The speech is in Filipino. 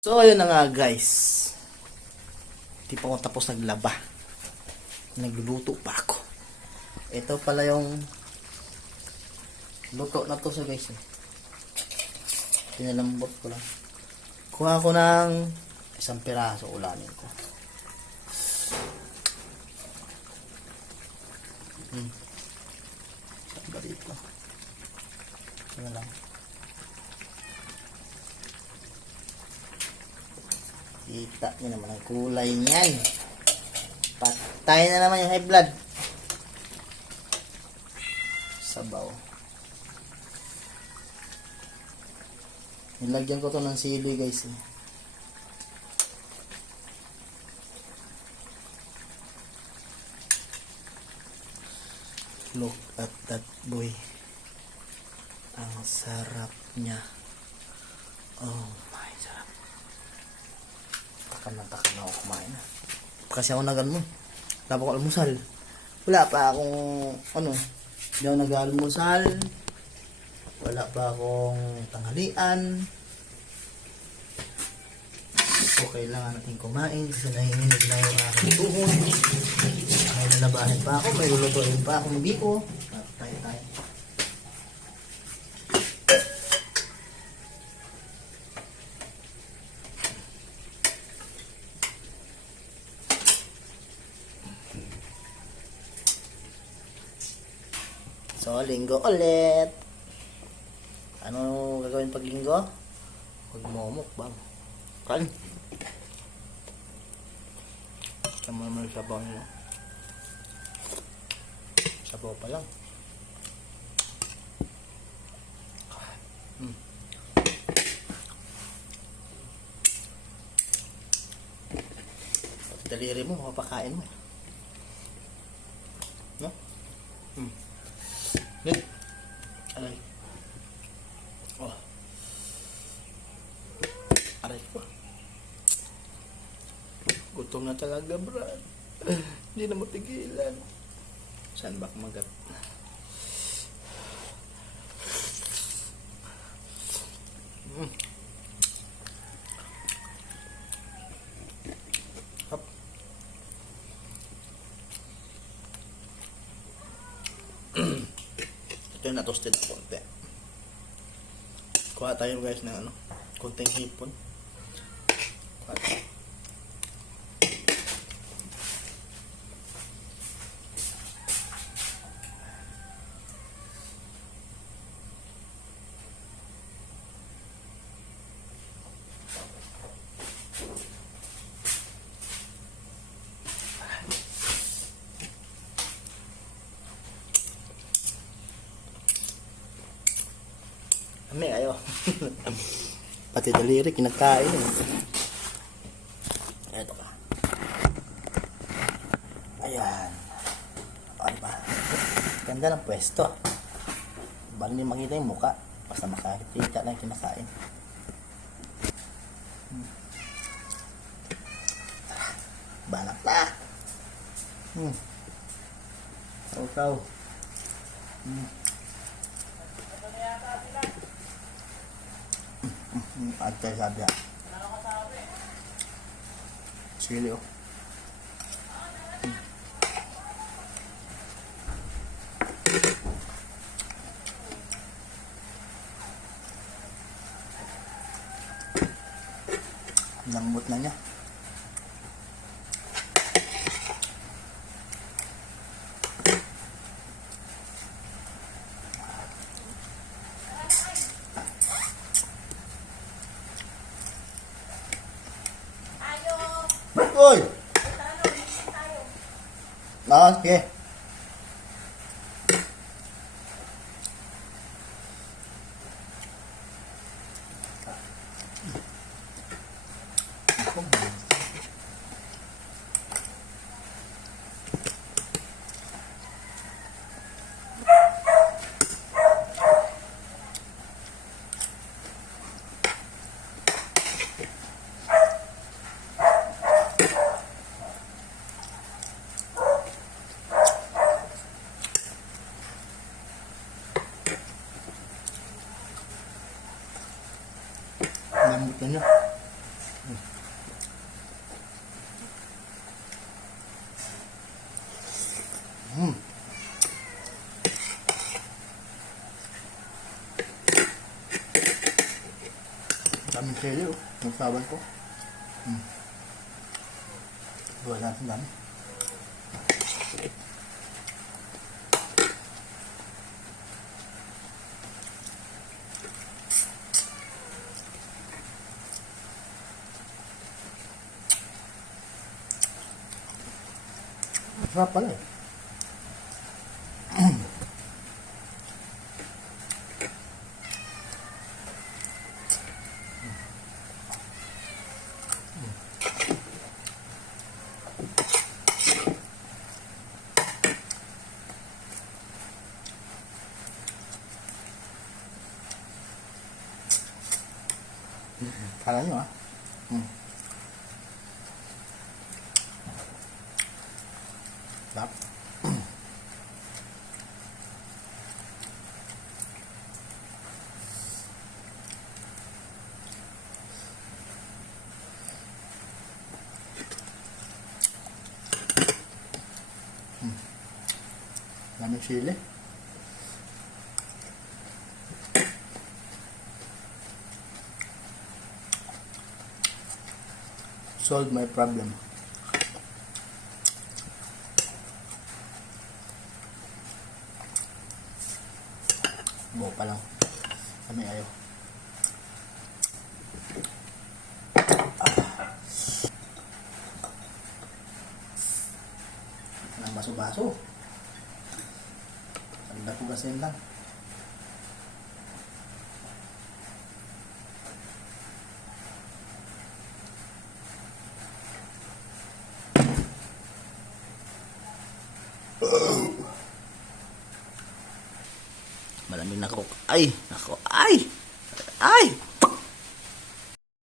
So, ayun na nga guys. Hindi pa ako tapos naglaba. Nagluluto pa ako. Ito pala yung luto na to sa guys. Eh. Pinalambot ko lang. Kuha ko ng isang piraso ulamin ko. Hmm. Ba dito? Ito na lang. Kita niyo naman ang kulay niyan. Patay na naman yung high blood. Sabaw. Nilagyan ko to ng sili guys. Eh. Look at that boy. Ang sarap niya. Oh. Takam na takam ako kumain. Kasi ako nagan mo. Wala pa ako almusal. Wala pa akong, ano, hindi ako nag-almusal. Wala pa akong tanghalian. So, kailangan natin kumain kasi nahinginig na yung aking tuhod. May lalabahin pa ako, may lulutuin pa akong biko. At tayo tayo. So, linggo ulit. Ano gagawin pag linggo? Magmomok bang? Kan? Sama naman yung sabaw nila. Sabaw pa lang. Hmm. Daliri mo, mapakain mo. No? Hmm. Good. Aray. Oh. Aray ko. Gutom na talaga, Brad. Hindi na matigilan. Saan ba kumagat? Ito yung na-toasted na konti. Kuha tayo guys ng ano, konting hipon. Kuha tayo. Kami ayo. Pati daliri kinakain. Eh. Eto ka. Ayan. Ano ba? Ganda ng pwesto. Bali hindi makita yung muka. Basta makakita na yung kinakain. Hmm. Balak na. Hmm. Ikaw. Hmm. At kay sabi ah. Sili oh. 好给 ăn một cái nữa Mm. mình chế liệu một vào bánh cốt vừa làm xong đánh Sarap pala eh. Kala nyo ah. Hmm. Sarap. Hmm. Daming sili. Solve my problem. Buo pa lang. Kami ayaw. Baso-baso. Ko kasi lang. Malamig na ako. Ay! Nako! Ay! Ay!